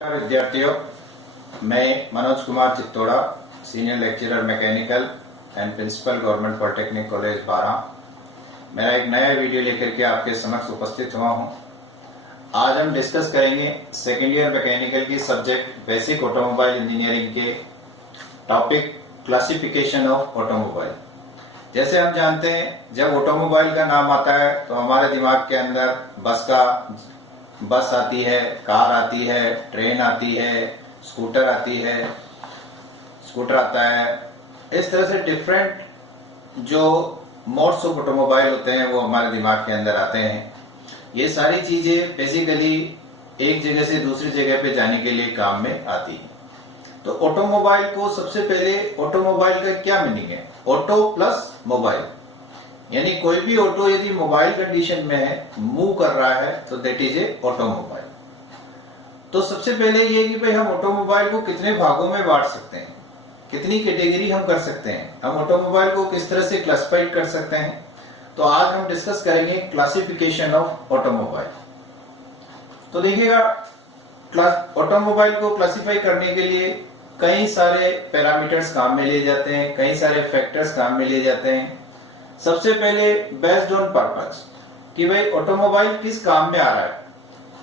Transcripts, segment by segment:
नमस्कार विद्यार्थियों, मैं Manoj Kumar Chittora, senior lecturer mechanical and principal government polytechnic college Bara. मेरा एक नया वीडियो लेकर के आपके समक्ष उपस्थित हुआ हूं। आज हम डिस्कस करेंगे सेकेंड ईयर मैकेनिकल की सब्जेक्ट बेसिक ऑटोमोबाइल इंजीनियरिंग के टॉपिक क्लासिफिकेशन ऑफ ऑटोमोबाइल। जैसे हम जानते हैं, जब ऑटोमोबाइल का नाम आता है तो हमारे दिमाग के अंदर बस आती है, कार आती है, ट्रेन आती है, स्कूटर आता है। इस तरह से डिफरेंट जो मोड्स ऑफ ऑटोमोबाइल होते हैं वो हमारे दिमाग के अंदर आते हैं। ये सारी चीजें बेसिकली एक जगह से दूसरी जगह पे जाने के लिए काम में आती है। तो ऑटोमोबाइल को सबसे पहले ऑटोमोबाइल का क्या मीनिंग है? ऑटो प्लस मोबाइल, यानी कोई भी ऑटो यदि मोबाइल कंडीशन में है, मूव कर रहा है, तो दैट इज ए ऑटोमोबाइल। तो सबसे पहले ये कि भाई हम ऑटोमोबाइल को कितने भागों में बांट सकते हैं, कितनी कैटेगरी हम कर सकते हैं, हम ऑटोमोबाइल को किस तरह से क्लासिफाइड कर सकते हैं। तो आज हम डिस्कस करेंगे क्लासिफिकेशन ऑफ ऑटोमोबाइल। तो देखिएगा, ऑटोमोबाइल को क्लासिफाई करने के लिए कई सारे पैरामीटर्स काम में लिए जाते हैं, कई सारे फैक्टर्स काम में लिए जाते हैं। सबसे पहले बेस्ड ऑन पर्पस कि भाई ऑटोमोबाइल किस काम में आ रहा है।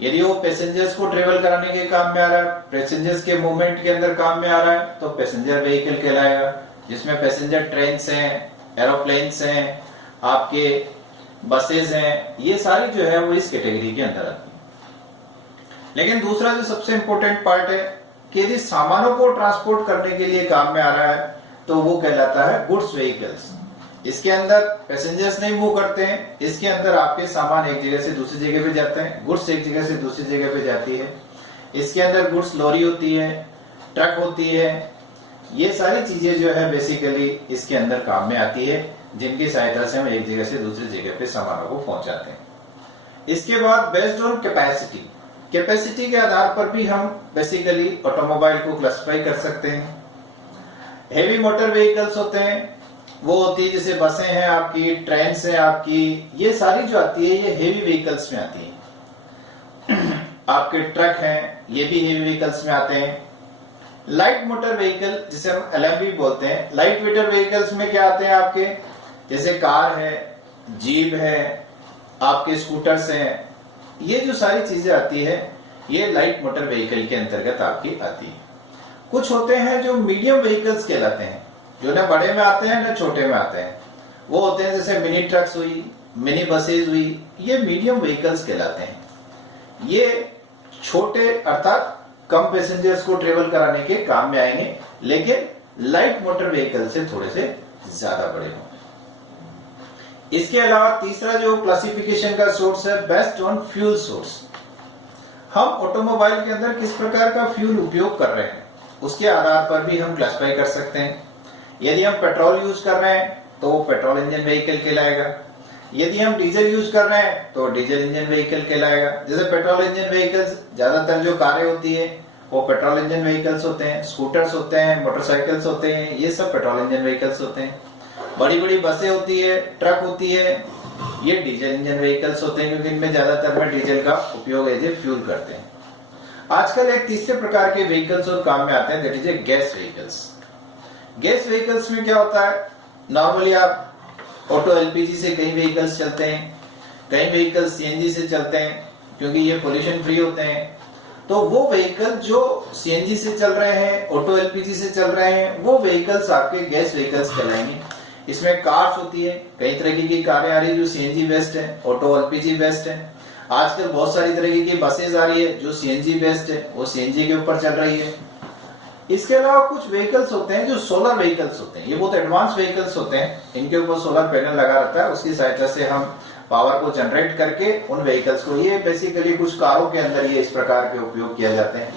यदि वो पैसेंजर्स को ट्रेवल कराने के काम में आ रहा है, पैसेंजर्स के मूवमेंट के अंदर काम में आ रहा है, तो पैसेंजर व्हीकल कहलाएगा, जिसमें पैसेंजर ट्रेन्स हैं, एरोप्लेन्स हैं, आपके बसेस हैं, ये सारी जो है वो इस कैटेगरी के अंदर आती है। लेकिन दूसरा जो सबसे इंपॉर्टेंट पार्ट है कि यदि सामानों को ट्रांसपोर्ट करने के लिए काम में आ रहा है तो वो कहलाता है गुड्स व्हीकल्स। इसके अंदर पैसेंजर्स नहीं मूव करते हैं, इसके अंदर आपके सामान एक जगह से दूसरी जगह पे जाते हैं, गुड्स एक जगह से दूसरी जगह पे जाती है। इसके अंदर गुड्स लॉरी होती है, ट्रक होती है, ये सारी चीजें जो है बेसिकली इसके अंदर काम में आती है, जिनकी सहायता से हम एक जगह से दूसरी जगह पे सामानों को पहुंचाते हैं। इसके बाद बेस्ड ऑन कैपेसिटी के आधार पर भी हम बेसिकली ऑटोमोबाइल को क्लासिफाई कर सकते हैं। हेवी मोटर व्हीकल्स होते हैं, वो होती है जैसे बसें हैं आपकी, ट्रेन्स हैं आपकी, ये सारी जो आती है ये हेवी व्हीकल्स में आती है। आपके ट्रक हैं, ये भी हेवी व्हीकल्स में आते हैं। लाइट मोटर व्हीकल जिसे हम एलएमवी बोलते हैं, लाइट वेटर व्हीकल्स में क्या आते हैं आपके, जैसे कार है, जीप है, आपके स्कूटर्स हैं, ये जो सारी चीजें आती है ये लाइट मोटर व्हीकल के अंतर्गत आपकी आती है। कुछ होते हैं जो मीडियम व्हीकल्स कहलाते हैं, जो ना बड़े में आते हैं ना छोटे में आते हैं। वो होते हैं जैसे मिनी ट्रक्स हुई, मिनी बसेज हुई, ये मीडियम व्हीकल्स कहलाते हैं। ये छोटे अर्थात कम पैसेंजर्स को ट्रेवल कराने के काम में आएंगे, लेकिन लाइट मोटर व्हीकल से थोड़े से ज्यादा बड़े होंगे। इसके अलावा तीसरा जो क्लासिफिकेशन का सोर्स है बेस्ड ऑन फ्यूल सोर्स। हम ऑटोमोबाइल के अंदर किस प्रकार का फ्यूल उपयोग कर रहे हैं उसके आधार पर भी हम क्लासिफाई कर सकते हैं। यदि हम पेट्रोल यूज कर रहे हैं तो वो पेट्रोल इंजन व्हीकल कहलाएगा। यदि हम डीजल यूज कर रहे हैं तो डीजल इंजन व्हीकल कहलाएगा। जैसे पेट्रोल इंजन व्हीकल्स, ज्यादातर जो कारें होती है वो पेट्रोल इंजन व्हीकल्स होते हैं, स्कूटर्स होते हैं, मोटरसाइकिल्स होते हैं, ये सब पेट्रोल इंजन व्हीकल्स होते हैं। बड़ी बड़ी बसें होती है, ट्रक होती है, ये डीजल इंजन व्हीकल्स होते हैं, क्योंकि इनमें ज्यादातर में डीजल का उपयोग एज ए फ्यूल करते हैं। आजकल एक तीसरे प्रकार के व्हीकल्स और काम में आते हैं, that is a gas vehicles. Gas vehicles में क्या होता है, नॉर्मली आप ऑटो एलपीजी से कई व्हीकल्स चलते हैं, कई व्हीकल्स सीएनजी से चलते हैं, क्योंकि ये पोल्यूशन फ्री होते हैं। तो वो व्हीकल जो सीएनजी से चल रहे हैं, ऑटो एलपीजी से चल रहे हैं, वो व्हीकल्स आपके गैस व्हीकल्स कहलाएंगे। इसमें कार्स होती है, कई तरह की कारें आ रही है जो सीएनजी बेस्ड है, ऑटो एलपीजी बेस्ड है। आजकल बहुत सारी तरह की बसेज आ रही है जो सीएनजी बेस्ड है, वो सीएनजी के ऊपर चल रही है। इसके अलावा कुछ व्हीकल्स होते हैं जो सोलर व्हीकल्स होते हैं, ये बहुत एडवांस व्हीकल्स होते हैं, इनके ऊपर सोलर पैनल लगा रहता है, उसकी सहायता से हम पावर को जनरेट करके उन व्हीकल्स को, ये बेसिकली कुछ कारों के अंदर ये इस प्रकार के उपयोग किया जाते हैं।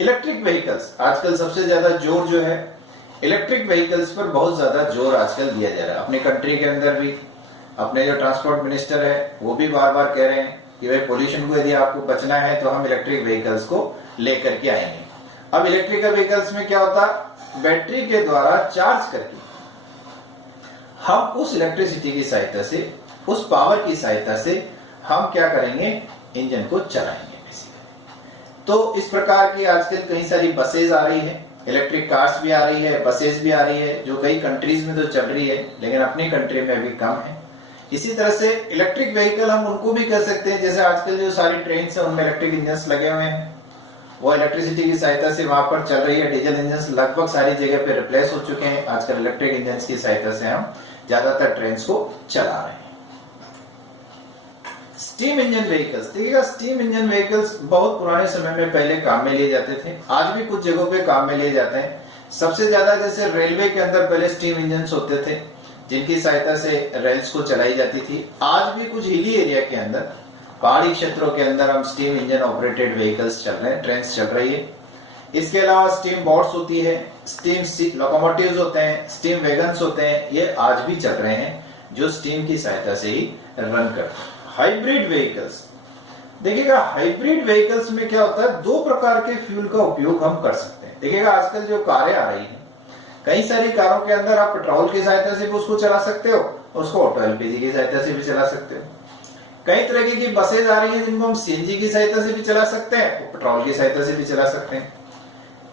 इलेक्ट्रिक व्हीकल्स, आजकल सबसे ज्यादा जोर जो है इलेक्ट्रिक व्हीकल्स पर बहुत ज्यादा जोर आजकल दिया जा रहा है। अपनी कंट्री के अंदर भी अपने जो ट्रांसपोर्ट मिनिस्टर है वो भी बार बार कह रहे हैं कि भाई पोल्यूशन को यदि आपको बचना है तो हम इलेक्ट्रिक व्हीकल्स को लेकर के आएंगे। अब इलेक्ट्रिकल व्हीकल्स में क्या होता है, बैटरी के द्वारा चार्ज करके हम उस इलेक्ट्रिसिटी की सहायता से, उस पावर की सहायता से हम क्या करेंगे, इंजन को चलाएंगे। तो इस प्रकार की आजकल कई सारी बसेज आ रही है, इलेक्ट्रिक कार्स भी आ रही है, बसेज भी आ रही है, जो कई कंट्रीज में तो चल रही है लेकिन अपनी कंट्री में अभी कम है। इसी तरह से इलेक्ट्रिक व्हीकल हम उनको भी कह सकते हैं, जैसे आजकल जो सारी ट्रेन है उनमें इलेक्ट्रिक इंजन लगे हुए हैं, वो इलेक्ट्रिसिटी की सहायता से वहां पर चल रही है। डीजल इंजन लगभग सारी जगह पे रिप्लेस हो चुके हैं, आजकल इलेक्ट्रिक इंजन की सहायता से हम ज्यादातर ट्रेन को चला रहे हैं। स्टीम इंजन व्हीकल्स, देखिएगा स्टीम इंजन व्हीकल्स बहुत पुराने समय में पहले काम में लिए जाते थे, आज भी कुछ जगहों पे काम में लिए जाते हैं। सबसे ज्यादा जैसे रेलवे के अंदर पहले स्टीम इंजन होते थे जिनकी सहायता से रेल्स को चलाई जाती थी। आज भी कुछ हिली एरिया के अंदर, पहाड़ी क्षेत्रों के अंदर हम स्टीम इंजन ऑपरेटेड व्हीकल्स चल रहे हैं, ट्रेन चल रही है। इसके अलावा स्टीम बोट्स होती है, स्टीम लोकोमोटिव्स होते हैं, स्टीम वैगन्स होते हैं, ये आज भी चल रहे हैं जो स्टीम की सहायता से ही रन करते हैं। हाइब्रिड व्हीकल्स, देखिएगा हाइब्रिड व्हीकल्स में क्या होता है, दो प्रकार के फ्यूल का उपयोग हम कर सकते हैं। देखिएगा आजकल जो कारें आ रही हैं, कई सारी कारों के अंदर आप पेट्रोल की सहायता से भी उसको चला सकते हो, उसको ऑटो एलपीजी की सहायता से भी चला सकते हो। कई तरह की बसेज आ रही हैं जिनको हम सीएनजी की सहायता से भी चला सकते हैं, और पेट्रोल की सहायता से भी चला सकते हैं।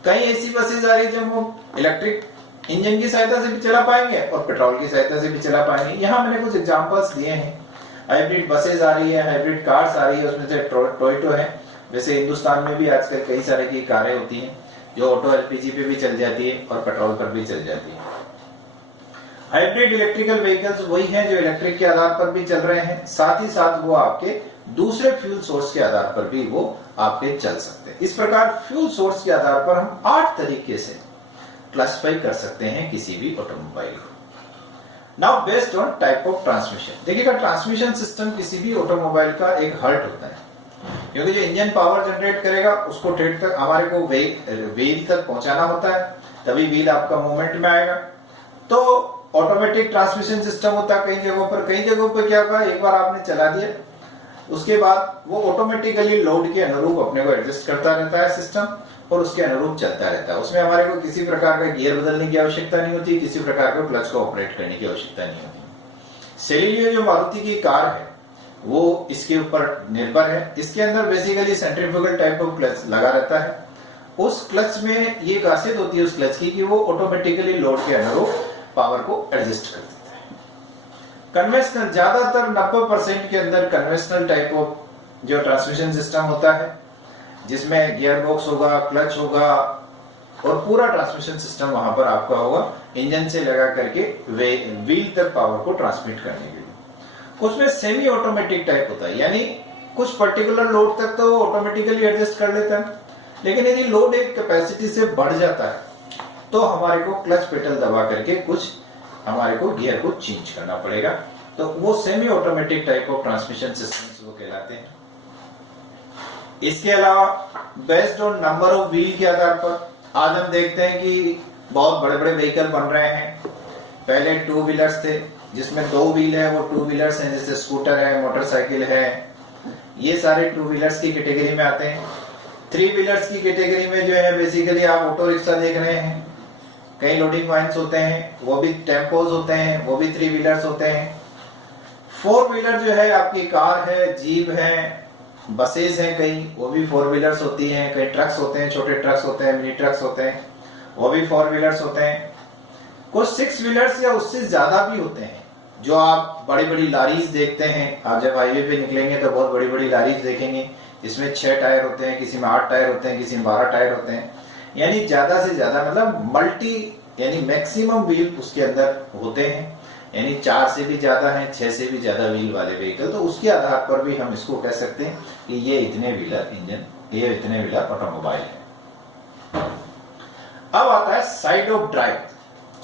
कई ऐसी बसेज आ रही है जो हम इलेक्ट्रिक इंजन की सहायता से भी चला पाएंगे और पेट्रोल की सहायता से भी चला पाएंगे। यहाँ मैंने कुछ एग्जांपल्स दिए हैं। हाइब्रिड बसेज आ रही है, हाइब्रिड कार्स आ रही है, उसमें से टोयोटो है। वैसे हिंदुस्तान में भी आजकल कई सारे की कारें होती हैं जो ऑटो एलपीजी पे भी चल जाती है और पेट्रोल पर भी चल जाती है। हाइब्रिड इलेक्ट्रिकल व्हीकल्स वही हैं जो इलेक्ट्रिक के आधार पर भी चल रहे हैं, साथ ही साथ वो आपके दूसरे फ्यूल सोर्स के आधार पर भी वो आपके चल सकते हैं। इस प्रकार फ्यूल सोर्स के आधार पर हम 8 तरीके से क्लासिफाई कर सकते हैं किसी भी ऑटोमोबाइल को। Now based on type of transmission, देखिएगा ट्रांसमिशन सिस्टम किसी भी ऑटोमोबाइल का एक हर्ट होता है, क्योंकि जो इंजन पावर जनरेट करेगा उसको ठेठ तक हमारे को व्हील तक पहुंचाना होता है, तभी व्हील आपका मूवमेंट में आएगा। तो ऑटोमेटिक ट्रांसमिशन सिस्टम होता है कई जगहों पर क्या होगा, एक बार आपने चला दिया उसके बाद वो ऑटोमेटिकली लोड के अनुरूप अपने को एडजस्ट करता रहता है सिस्टम, और उसके अनुरूप चलता रहता है। उसमें हमारे को किसी प्रकार का गियर बदलने की आवश्यकता नहीं होती, किसी प्रकार का क्लच को ऑपरेट करने की आवश्यकता नहीं होती। सेलेरियो जो मारुति की कार है वो इसके ऊपर निर्भर है। इसके अंदर basically centrifugal type of clutch लगा रहता है। उस क्लच में ये खासियत होती है उस क्लच की कि वो ऑटोमेटिकली लोड के अनुरूप पावर को एडजस्ट कर देता है। कन्वेंशनल, ज्यादातर 90% के अंदर कन्वेंशनल टाइप ऑफ जो ट्रांसमिशन सिस्टम होता है जिसमें गियर बॉक्स होगा, क्लच होगा और पूरा ट्रांसमिशन सिस्टम वहां पर आपका होगा, इंजन से लगा करके व्हील तक पावर को ट्रांसमिट करने के लिए। उसमें सेमी ऑटोमेटिक टाइप होता है, यानी कुछ पर्टिकुलर लोड तक तो ऑटोमेटिकली एडजस्ट कर लेता है, लेकिन यदि लोड एक कैपेसिटी से बढ़ जाता है तो हमारे को क्लच पेडल दबा करके कुछ हमारे को गियर को चेंज करना पड़ेगा। तो वो semi automatic type of transmission systems वो कहलाते हैं। इसके अलावा based on number of wheel के आधार पर आज हम देखते हैं कि बहुत बड़े बड़े व्हीकल बन रहे हैं। पहले 2 व्हीलर्स थे जिसमें 2 व्हील है, वो 2 व्हीलर्स हैं, जैसे स्कूटर है, मोटरसाइकिल है, ये सारे 2 व्हीलर्स की कैटेगरी में आते हैं। 3 व्हीलर्स की कैटेगरी में जो है बेसिकली आप ऑटो रिक्शा देख रहे हैं, कई लोडिंग वाइन्स होते हैं, वो भी टेम्पोज होते हैं, वो भी 3 व्हीलर्स होते हैं। 4 व्हीलर जो है आपकी कार है, जीप है, बसेस हैं कई, वो भी 4 व्हीलर्स होती हैं। कई ट्रक्स होते हैं, छोटे ट्रक्स होते हैं, मिनी ट्रक्स होते हैं, वो भी 4 व्हीलर्स होते हैं। कुछ 6 व्हीलर्स या उससे ज्यादा भी होते हैं, जो आप बड़ी बड़ी लारीज देखते हैं। आप जब हाईवे पे निकलेंगे तो बहुत बड़ी बड़ी लारीज देखेंगे जिसमें 6 टायर होते हैं, किसी में 8 टायर होते हैं, किसी में 12 टायर होते हैं, यानी ज्यादा से ज्यादा मतलब मल्टी यानी मैक्सिमम व्हील उसके अंदर होते हैं, यानी 4 से भी ज्यादा है, 6 से भी ज्यादा व्हील वाले व्हीकल। तो उसके आधार पर भी हम इसको कह सकते हैं कि ये इतने व्हीलर इंजन, ये इतने व्हीलर ऑटोमोबाइल है। अब आता है side of drive.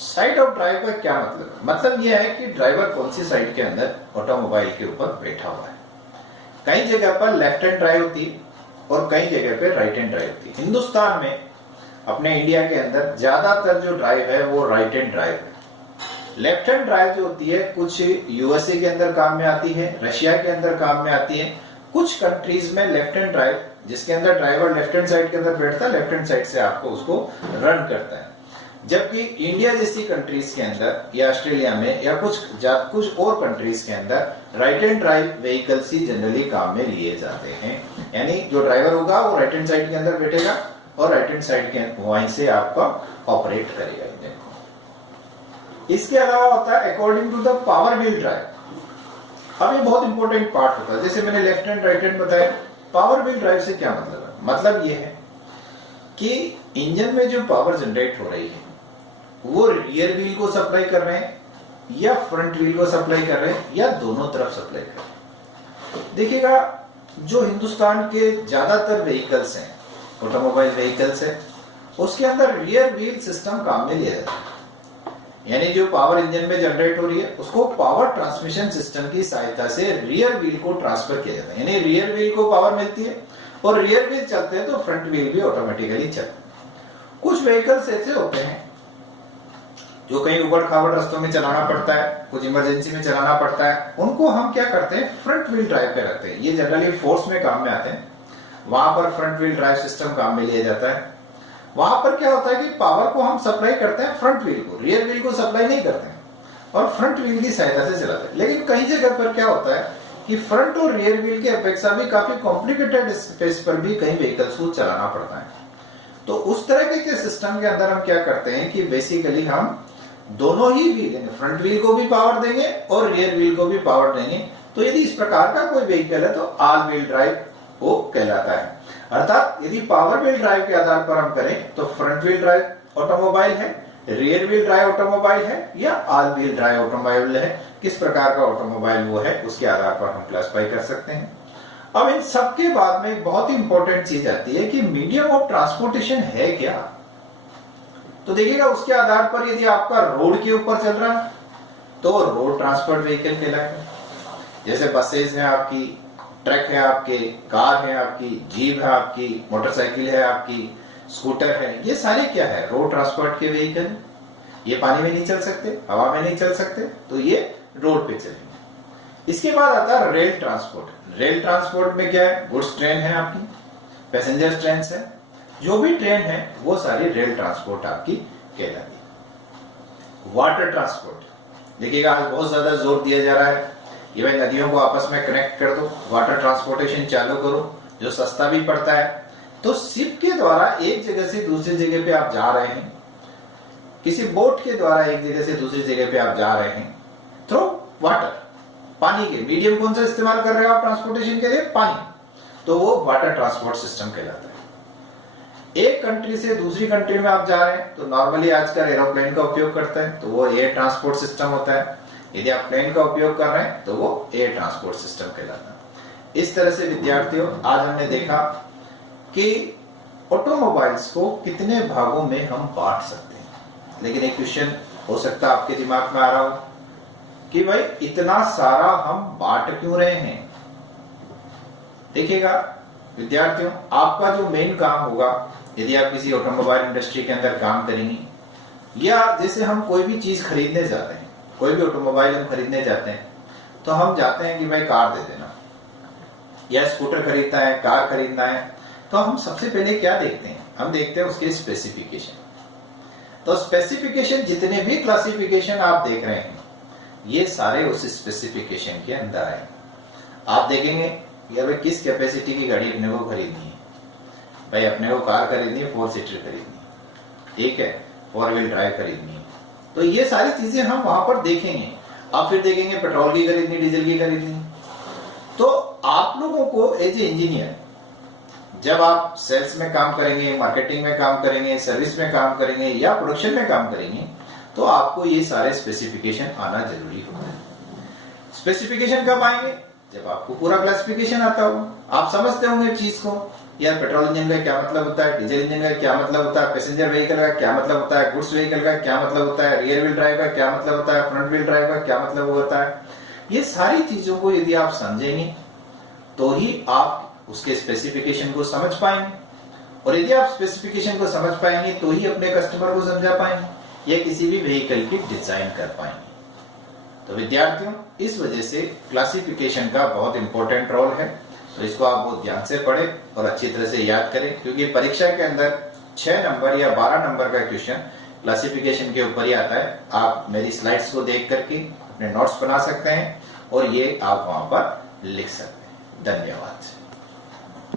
Side of drive का क्या मतलब यह है कि ड्राइवर कौन सी साइड के अंदर ऑटोमोबाइल के ऊपर बैठा हुआ है। कई जगह पर लेफ्ट हैंड ड्राइव होती है और कई जगह पर राइट हैंड ड्राइव होती है। हिंदुस्तान में अपने इंडिया के अंदर ज्यादातर जो ड्राइव है वो राइट हैंड ड्राइव है। लेफ्ट हैंड ड्राइव जो होती है कुछ यूएसए के अंदर काम में आती है, रशिया के अंदर काम में आती है। कुछ कंट्रीज में लेफ्ट हैंड ड्राइव जिसके अंदर ड्राइवर लेफ्ट हैंड साइड के अंदर बैठता है, लेफ्ट हैंड साइड से आपको उसको रन करता है। जबकि इंडिया जैसी कंट्रीज के अंदर या ऑस्ट्रेलिया में या कुछ और कंट्रीज के अंदर राइट हैंड ड्राइव व्हीकल्स ही जनरली काम में लिए जाते हैं। यानी जो ड्राइवर होगा वो राइट हैंड साइड के अंदर बैठेगा और राइट हैंड साइड के वहीं से आपका ऑपरेट करेगा इंजन को। इसके अलावा होता है according to the power wheel drive. अब ये बहुत इंपॉर्टेंट पार्ट होता है। जैसे मैंने लेफ्ट हैंड राइट हैंड बताया, पावर व्हील ड्राइव से क्या मतलब है? मतलब ये है कि इंजन में जो पावर जनरेट हो रही है वो रियर व्हील को सप्लाई कर रहे हैं या फ्रंट व्हील को सप्लाई कर रहे हैं या दोनों तरफ सप्लाई कर रहे हैं। देखिएगा, जो हिंदुस्तान के ज्यादातर व्हीकल्स हैं, ऑटोमोबाइल व्हीकल्स है, उसके अंदर रियर व्हील सिस्टम काम में लिया जाता है। यानी जो पावर इंजन में जनरेट हो रही है उसको पावर ट्रांसमिशन सिस्टम की सहायता से रियर व्हील को ट्रांसफर किया जाता है। यानी रियर व्हील को पावर मिलती है और रियर व्हील चलते हैं तो फ्रंट व्हील भी ऑटोमेटिकली चलते हैं। कुछ व्हीकल्स ऐसे होते हैं जो कहीं उबड़ खाबड़ रास्तों में चलाना पड़ता है, कुछ इमरजेंसी में चलाना पड़ता है, उनको हम क्या करते हैं, फ्रंट व्हील ड्राइव पे रखते हैं। ये जनरली फोर्स में काम में आते हैं, वहां पर फ्रंट व्हील ड्राइव सिस्टम काम में लिया जाता है। वहां पर क्या होता है कि पावर को हम सप्लाई करते हैं फ्रंट व्हील को, रियर व्हील को सप्लाई नहीं करते हैं और फ्रंट व्हील की सहायता से चलाते हैं। लेकिन कई जगह पर क्या होता है कि फ्रंट और रियर व्हील की अपेक्षा भी काफी कॉम्प्लिकेटेड स्पेस पर भी कई व्हीकल्स को चलाना पड़ता है। तो उस तरह के सिस्टम के अंदर हम क्या करते हैं कि बेसिकली हम दोनों ही व्हील, फ्रंट व्हील को भी पावर देंगे और रियर व्हील को भी पावर देंगे। तो यदि इस प्रकार का कोई व्हीकल है तो ऑल व्हील ड्राइव वो कहलाता है। अर्थात यदि पावर व्हील ड्राइव के आधार पर हम करें तो फ्रंट व्हील ड्राइव ऑटोमोबाइल है, रियर व्हील ड्राइव ऑटोमोबाइल है या ऑल व्हील ड्राइव ऑटोमोबाइल है, किस प्रकार का ऑटोमोबाइल वो है उसके आधार पर हम क्लासिफाई कर सकते हैं। अब इन सबके बाद में एक बहुत ही इंपॉर्टेंट चीज आती है कि मीडियम ऑफ ट्रांसपोर्टेशन है क्या। तो देखिएगा, उसके आधार पर यदि आपका रोड के ऊपर चल रहा है तो रोड ट्रांसपोर्ट व्हीकल कहलाएगा। जैसे बसेज है आपकी, ट्रक है आपके, कार है आपकी, जीप है आपकी, मोटरसाइकिल है आपकी, स्कूटर है, ये सारे क्या है, रोड ट्रांसपोर्ट के व्हीकल। ये पानी में नहीं चल सकते, हवा में नहीं चल सकते, तो ये रोड पे चलेंगे। इसके बाद आता है रेल ट्रांसपोर्ट। रेल ट्रांसपोर्ट में क्या है, गुड्स ट्रेन है आपकी, पैसेंजर ट्रेन है, जो भी ट्रेन है वो सारी रेल ट्रांसपोर्ट आपकी कहलाती है। वाटर ट्रांसपोर्ट, देखिएगा आज बहुत ज्यादा जोर दिया जा रहा है कि भाई नदियों को आपस में कनेक्ट कर दो, वाटर ट्रांसपोर्टेशन चालू करो, जो सस्ता भी पड़ता है। तो शिप के द्वारा एक जगह से दूसरी जगह पे आप जा रहे हैं, किसी बोट के द्वारा एक जगह से दूसरी जगह पे आप जा रहे हैं थ्रू वाटर, पानी के मीडियम कौन सा इस्तेमाल कर रहे हो आप ट्रांसपोर्टेशन के लिए, पानी, तो वो वाटर ट्रांसपोर्ट सिस्टम कहलाता है। एक कंट्री से दूसरी कंट्री में आप जा रहे हैं तो नॉर्मली आजकल एरोप्लेन का उपयोग करते हैं, तो वो एयर ट्रांसपोर्ट सिस्टम होता है। यदि आप प्लेन का उपयोग कर रहे हैं तो वो एयर ट्रांसपोर्ट सिस्टम कहलाता है। इस तरह से विद्यार्थियों, आज हमने देखा कि ऑटोमोबाइल्स को कितने भागों में हम बांट सकते हैं। लेकिन एक क्वेश्चन हो सकता है आपके दिमाग में आ रहा हो कि भाई इतना सारा हम बांट क्यों रहे हैं। देखिएगा विद्यार्थियों, आपका जो मेन काम होगा, यदि आप किसी ऑटोमोबाइल इंडस्ट्री के अंदर काम करेंगे या जैसे हम कोई भी चीज खरीदने जाते हैं, कोई भी ऑटोमोबाइल हम खरीदने जाते हैं तो हम जाते हैं कि भाई कार दे देना, या स्कूटर खरीदना है, कार खरीदना है, तो हम सबसे पहले क्या देखते हैं, हम देखते हैं उसके स्पेसिफिकेशन। तो स्पेसिफिकेशन, जितने भी क्लासिफिकेशन आप देख रहे हैं ये सारे उस स्पेसिफिकेशन के अंदर आए। आप देखेंगे कि भाई किस कैपेसिटी की गाड़ी अपने को खरीदनी है, भाई अपने को कार खरीदनी है, 4 सीटर खरीदनी है, ठीक है, 4 व्हील ड्राइव खरीदनी है, तो ये सारी चीजें हम वहां पर देखेंगे। आप फिर देखेंगे पेट्रोल की खरीदनी, डीजल की खरीदनी। तो आप लोगों को एज ए इंजीनियर, जब आप सेल्स में काम करेंगे, मार्केटिंग में काम करेंगे, सर्विस में काम करेंगे या प्रोडक्शन में काम करेंगे, तो आपको ये सारे स्पेसिफिकेशन आना जरूरी होता है। स्पेसिफिकेशन कब आएंगे, जब आपको पूरा क्लासिफिकेशन आता हो, आप समझते होंगे चीज को, यार पेट्रोल इंजन का क्या मतलब होता है, डीजल इंजन का क्या मतलब होता है, पैसेंजर व्हीकल का क्या मतलब होता है, गुड्स व्हीकल का क्या मतलब होता है, रियर व्हील ड्राइव का क्या मतलब होता है, फ्रंट व्हील ड्राइव का क्या मतलब होता है। ये सारी चीजों को यदि आप समझेंगे तो ही आप उसके स्पेसिफिकेशन को समझ पाएंगे, और यदि आप स्पेसिफिकेशन को समझ पाएंगे तो ही अपने कस्टमर को समझा पाएंगे या किसी भी व्हीकल की डिजाइन कर पाएंगे। तो विद्यार्थियों, इस वजह से क्लासिफिकेशन का बहुत इंपॉर्टेंट रोल है, तो इसको आप बहुत ध्यान से पढ़ें और अच्छी तरह से याद करें, क्योंकि परीक्षा के अंदर 6 नंबर या 12 नंबर का क्वेश्चन क्लासिफिकेशन के ऊपर ही आता है। आप मेरी स्लाइड्स को देख करके अपने नोट्स बना सकते हैं और ये आप वहां पर लिख सकते हैं। धन्यवाद।